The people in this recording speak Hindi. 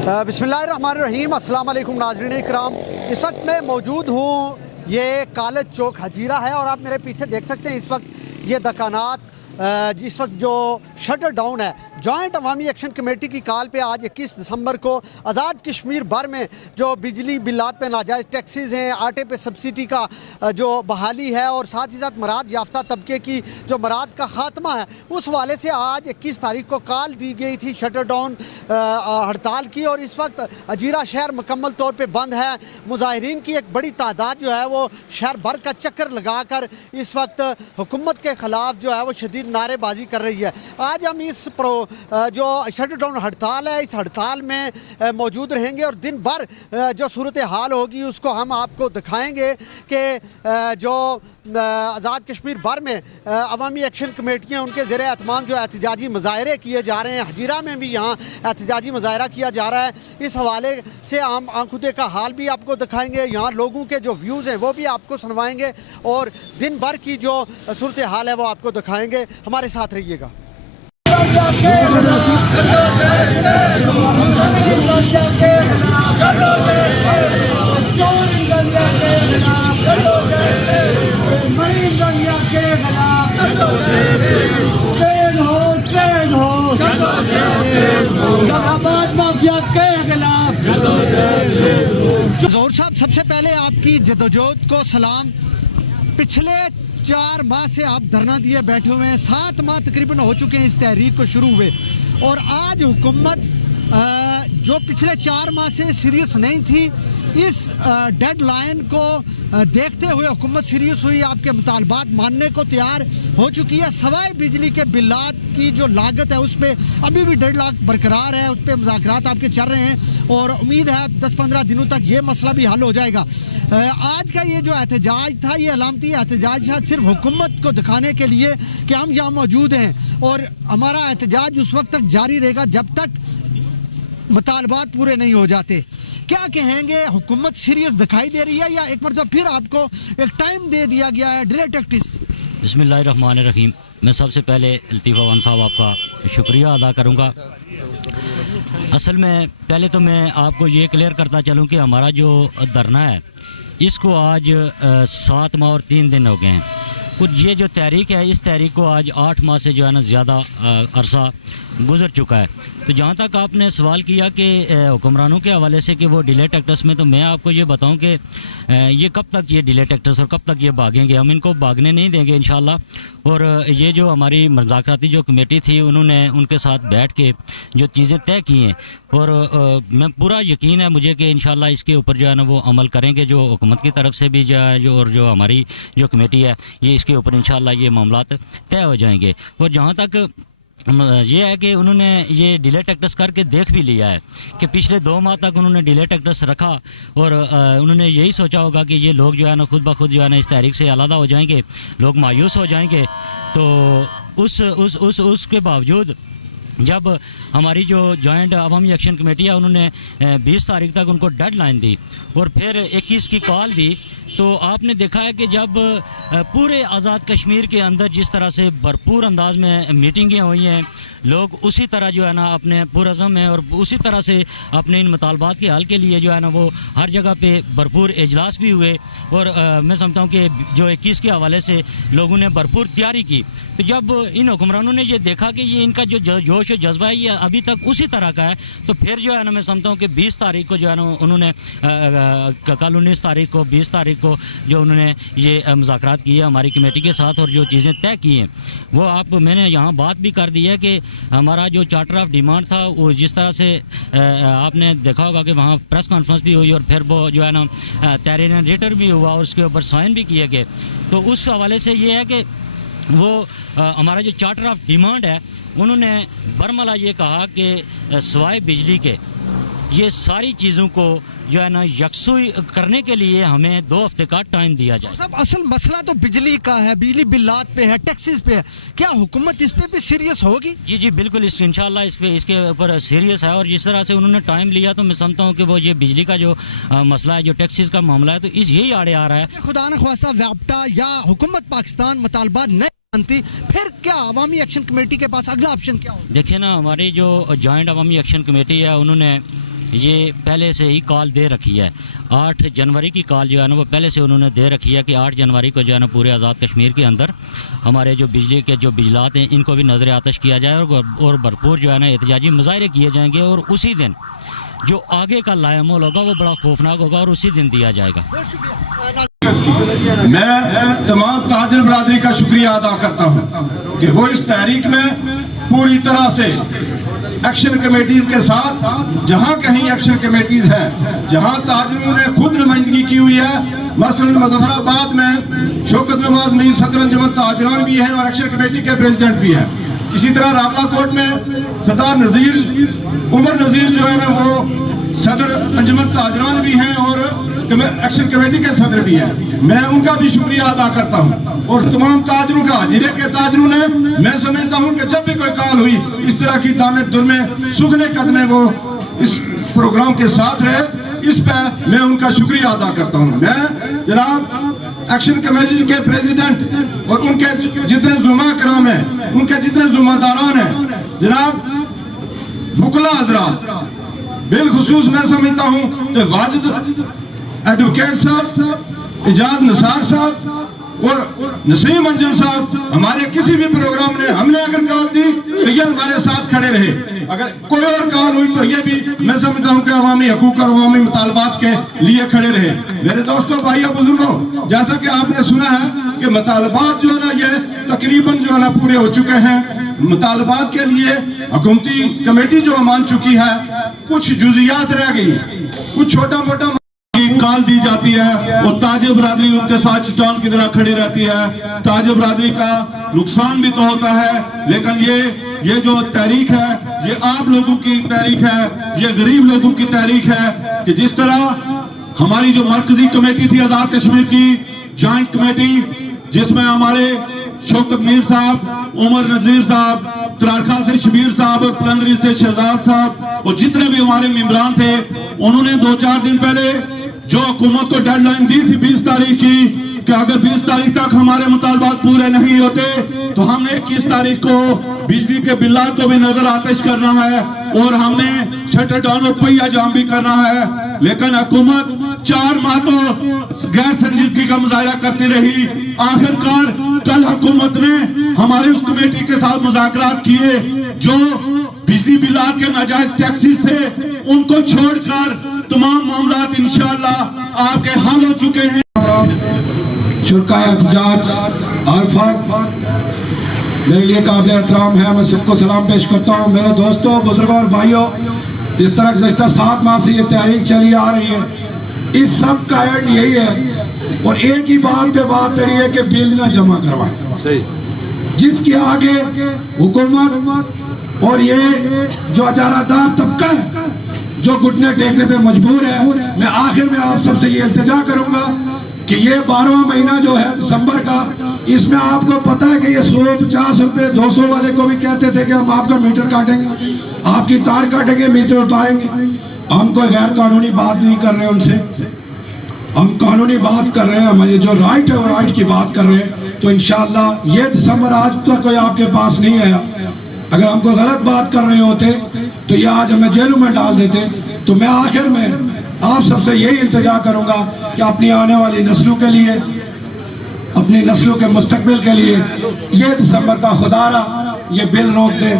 बिस्मिल्लाहिर्रहमानिर्रहीम, अस्सलाम वालेकुम नाज़रीन इकराम। इस वक्त मैं मौजूद हूँ ये कॉलेज चौक हजीरा है और आप मेरे पीछे देख सकते हैं इस वक्त ये दुकानात जिस वक्त जो शटर डाउन है जॉइंट अवामी एक्शन कमेटी की कॉल पे आज 21 दिसंबर को आज़ाद कश्मीर भर में जो बिजली बिलात पे नाजायज़ टैक्सेस हैं, आटे पे सब्सिडी का जो बहाली है और साथ ही साथ मराद याफ्ता तबके की जो मराद का ख़ात्मा है, उस वाले से आज 21 तारीख को कॉल दी गई थी शटर डाउन हड़ताल की। और इस वक्त हजीरा शहर मुकम्मल तौर पर बंद है। मुजाहिरीन की एक बड़ी तादाद जो है वो शहर भर का चक्कर लगा कर इस वक्त हुकूमत के ख़िलाफ़ जो है वो शदीद नारेबाजी कर रही है। आज हम इस जो शटर डाउन हड़ताल है इस हड़ताल में मौजूद रहेंगे और दिन भर जो सूरत हाल होगी उसको हम आपको दिखाएंगे कि जो आज़ाद कश्मीर भर में अवामी एक्शन कमेटियाँ उनके ज़ेरे एहतमाम जो एहतजाजी मुजाहरे किए जा रहे हैं, हजीरा में भी यहाँ एहतजाजी मुजाहरा किया जा रहा है। इस हवाले से हम आंखुदे का हाल भी आपको दिखाएंगे, यहाँ लोगों के जो व्यूज़ हैं वो भी आपको सुनवाएंगे और दिन भर की जो सूरत हाल है वो आपको दिखाएंगे। हमारे साथ रहिएगा। जोर साहब, सबसे पहले आपकी जदोजहद को सलाम। पिछले 4 माह से आप धरना दिए बैठे हुए हैं, 7 माह तकरीबन हो चुके हैं इस तहरीक को शुरू हुए और आज हुकूमत जो पिछले 4 माह से सीरियस नहीं थी, इस डेडलाइन को देखते हुए हुकूमत सीरियस हुई, आपके मुतालबात मानने को तैयार हो चुकी है। सवाए बिजली के बिलात की जो लागत है उस पर अभी भी डेडलॉक बरकरार है, उस पर मुज़ाकरात आपके चल रहे हैं और उम्मीद है 10-15 दिनों तक ये मसला भी हल हो जाएगा। आज का ये जो एहतजाज था ये अलामती एहतजाज था सिर्फ हुकूमत को दिखाने के लिए कि हम यहाँ मौजूद हैं और हमारा एहतजाज उस वक्त तक जारी रहेगा जब तक मुतालबात पूरे नहीं हो जाते। क्या कहेंगे, हुकूमत सीरियस दिखाई दे रही है या एक मरतबा फिर आपको एक टाइम दे दिया गया है डिले टैक्टिस? बिस्मिल्लाहिर्रहमानिर्रहीम। मैं सबसे पहले लतीफ़ा वन साहब आपका शुक्रिया अदा करूँगा। असल में पहले तो मैं आपको ये क्लियर करता चलूँ कि हमारा जो धरना है इसको आज 7 माह और 3 दिन हो गए हैं। कुछ ये जो तहरीक है इस तहरीक को आज 8 माह से जो है ना ज़्यादा अरसा गुज़र चुका है। तो जहाँ तक आपने सवाल किया कि हुक्मरानों के हवाले से कि वो डिले टैक्टर्स में, तो मैं आपको ये बताऊं कि ये कब तक ये डिले टैक्टर्स और कब तक ये भागेंगे, हम इनको भागने नहीं देंगे इंशाल्लाह। और ये जो हमारी मुज़ाकराती जो कमेटी थी उन्होंने उनके साथ बैठ के जो चीज़ें तय की हैं और मैं पूरा यकीन है मुझे कि इंशाल्लाह इसके ऊपर जो है ना वो अमल करेंगे, जो हुकूमत की तरफ से भी जो और जो हमारी जो कमेटी है ये इसके ऊपर इंशाल्लाह ये मामलात तय हो जाएंगे। और जहाँ तक ये है कि उन्होंने ये डिले टैक्टर्स करके देख भी लिया है कि पिछले 2 माह तक उन्होंने डिले टैक्टर्स रखा और उन्होंने यही सोचा होगा कि ये लोग जो है ना खुद ब खुद जो है ना इस तहरीक से अलग हो जाएंगे, लोग मायूस हो जाएंगे। तो उसके बावजूद जब हमारी जो जॉइंट अवामी एक्शन कमेटी है उन्होंने 20 तारीख तक उनको डेडलाइन दी और फिर 21 की कॉल दी, तो आपने देखा है कि जब पूरे आज़ाद कश्मीर के अंदर जिस तरह से भरपूर अंदाज में मीटिंगें हुई हैं, लोग उसी तरह जो है ना अपने पुरज़म हैं और उसी तरह से अपने इन मुतालबात के हल के लिए जो है ना वो हर जगह पे भरपूर इजलास भी हुए और मैं समझता हूँ कि जो 21 के हवाले से लोगों ने भरपूर तैयारी की। तो जब इन हुक्मरानों ने ये देखा कि ये इनका जो जोश और जज्बा है ये अभी तक उसी तरह का है, तो फिर जो है ना मैं समझता हूँ कि 20 तारीख को जो है ना उन्होंने कल 19 तारीख को 20 तारीख को जो उन्होंने ये मुज़ाकरात किए हमारी कमेटी के साथ और जो चीज़ें तय की हैं वो मैंने यहाँ बात भी कर दी है कि हमारा जो चार्टर ऑफ डिमांड था वो जिस तरह से आपने देखा होगा कि वहाँ प्रेस कॉन्फ्रेंस भी हुई और फिर वो जो है ना तहरीर लेटर भी हुआ और उसके ऊपर साइन भी किए गए। तो उस हवाले से ये है कि वो हमारा जो चार्टर ऑफ डिमांड है उन्होंने बरमला ये कहा कि सवाए बिजली के ये सारी चीज़ों को जो है ना यकसुई करने के लिए हमें 2 हफ्ते का टाइम दिया जाए। सब असल मसला तो बिजली का है, बिजली बिलात पे है, टैक्सेस पे है। क्या हुकूमत इस पे भी सीरियस होगी? जी बिल्कुल, इंशाल्लाह इसके ऊपर सीरियस है और जिस तरह से उन्होंने टाइम लिया तो मैं समझता हूँ कि वो ये बिजली का जो मसला है, जो टैक्सेस का मामला है, तो यही आड़े आ रहा है। खुदा न ख्वास्ता व्याप्टा या हुकूमत पाकिस्तान मुतालबात नहीं मानती, फिर क्या अवामी एक्शन कमेटी के पास अगला ऑप्शन क्या होगा? देखिए ना, हमारी जो जॉइंट अवामी एक्शन कमेटी है उन्होंने ये पहले से ही कॉल दे रखी है। 8 जनवरी की कॉल जो है ना वो पहले से उन्होंने दे रखी है कि 8 जनवरी को जो है ना पूरे आज़ाद कश्मीर के अंदर हमारे जो बिजली के जो बिजलात हैं इनको भी नज़र आतश किया जाए और भरपूर जो है ना एहतजाजी मुजाहरे किए जाएंगे और उसी दिन जो आगे का लायामोल होगा वो बड़ा खौफनाक होगा और उसी दिन दिया जाएगा। मैं तमाम ताजर बरादरी का शुक्रिया अदा करता हूँ कि वो इस तहरीक में पूरी तरह से एक्शन कमेटीज के साथ, जहाँ कहीं एक्शन कमेटीज हैं, जहाँ ताजरों ने खुद नुमाइंदगी की हुई है, मसलन मुजफ्फराबाद में शौकत नवाज मीर सदर अंजुमन ताजरान भी हैं और एक्शन कमेटी के प्रेसिडेंट भी हैं। इसी तरह रावलाकोट में सरदार नजीर उमर नजीर जो है ना वो सदर अंजुमन ताजरान भी हैं और एक्शन कमेटी के सदर भी हैं। मैं उनका भी शुक्रिया अदा करता हूं और तमाम ताजरों का, जिले के ताजरों ने, मैं समझता हूं कि जब भी कोई कॉल हुई इस तरह की दामे दुर्मे सुगने कदमे वो इस प्रोग्राम के साथ रहे, इस पर मैं उनका शुक्रिया अदा करता हूं। मैं जनाब एक्शन कमेटी के प्रेसिडेंट और उनके जितने जुमा कराम हैं, उनके जितने जुम्मेदारान हैं, जनाब फुकला हजरात, बिलखुसूस मैं समझता हूं कि वाजिद एडवोकेट साहब, इजाज निसार साहब और नसीम अंजुम साहब, हमारे किसी भी प्रोग्राम ने हमने अगर कॉल दी तो ये हमारे साथ खड़े रहे। अगर कोई और कॉल हुई तो ये भी मैं समझता हूँ कि अवामी हकूक और अवामी मुतालबात के लिए खड़े रहे। मेरे दोस्तों, भाइयों, बुजुर्गों, जैसा कि आपने सुना है कि मुतालबात जो है ना ये तकरीबन जो है ना पूरे हो चुके हैं। मुतालबात के लिए हुकूमती कमेटी जो मान चुकी है, कुछ जुजियात रह गई, कुछ छोटा मोटा कॉल दी जाती है और ताजे बरादरी उनके साथ चट्टान की तरह खड़ी रहती है। ताजे बरादरी का नुकसान भी तो होता है, लेकिन ये जो तहरीक है ये आप लोगों की तहरीक है, ये गरीब लोगों की तहरीक है कि जिस तरह हमारी जो मरकजी कमेटी थी आजाद कश्मीर की जॉइंट कमेटी, जिसमें हमारे शौकत मीर साहब, उमर नजीर साहब, त्रारखा से शबीर साहब और पलंदरी से शहजाद साहब और जितने भी हमारे मेंबरान थे, उन्होंने 2-4 दिन पहले जो हुकूमत को डेडलाइन दी थी 20 तारीख की कि अगर 20 तारीख तक हमारे मुतालबात पूरे नहीं होते तो हमने 21 तारीख को बिजली के बिल्लात को भी नजर आतिश करना है और हमने शटर डाउन और पहिया जाम भी करना है। लेकिन हुकूमत 4 माह तो गैर संजीदगी का मुजाहरा करती रही। आखिरकार कल हुकूमत ने हमारी उस कमेटी के साथ मुज़ाकरात किए, जो बिजली बिल्लात के नाजायज टैक्सेस थे उनको छोड़कर तमाम मामलात इंशाअल्लाह आपके हल हो चुके हैं। शुरकाए एहतजाज आरफत मेरे लिए काबिल एहतराम है, मैं सबको सलाम पेश करता हूँ। मेरे दोस्तों, बुजुर्गों और भाइयों, जिस तरह गुज़श्ता 7 माह से ये तहरीक चली आ रही है, इस सब का एंड यही है और एक ही बात पे बात करी है कि बिल ना जमा करवाएं, जिसके आगे हुकूमत और ये जो अजारादार तबका है जो घुटने टेकने पे मजबूर है। मैं आखिर में आप सबसे ये इल्तिजा करूंगा कि ये 12वां महीना जो है दिसंबर का, इसमें आपको पता है कि ये 150 रुपए 200 वाले को भी कहते थे कि हम आपका मीटर काटेंगे, आपकी तार काटेंगे, मीटर उतारेंगे। हम कोई गैर कानूनी बात नहीं कर रहे उनसे, हम कानूनी बात कर रहे हैं, हमारी जो राइट है वो राइट की बात कर रहे हैं। तो इंशाअल्लाह ये दिसंबर आज तक कोई आपके पास नहीं आया। अगर हम कोई गलत बात कर रहे होते तो ये आज हमें जेलों में डाल देते। तो मैं आखिर में आप सबसे यही इल्तिजा करूंगा कि अपनी आने वाली नस्लों के लिए, अपनी नस्लों के मुस्तकबिल के लिए ये दिसंबर का खुदारा ये बिल रोक दे।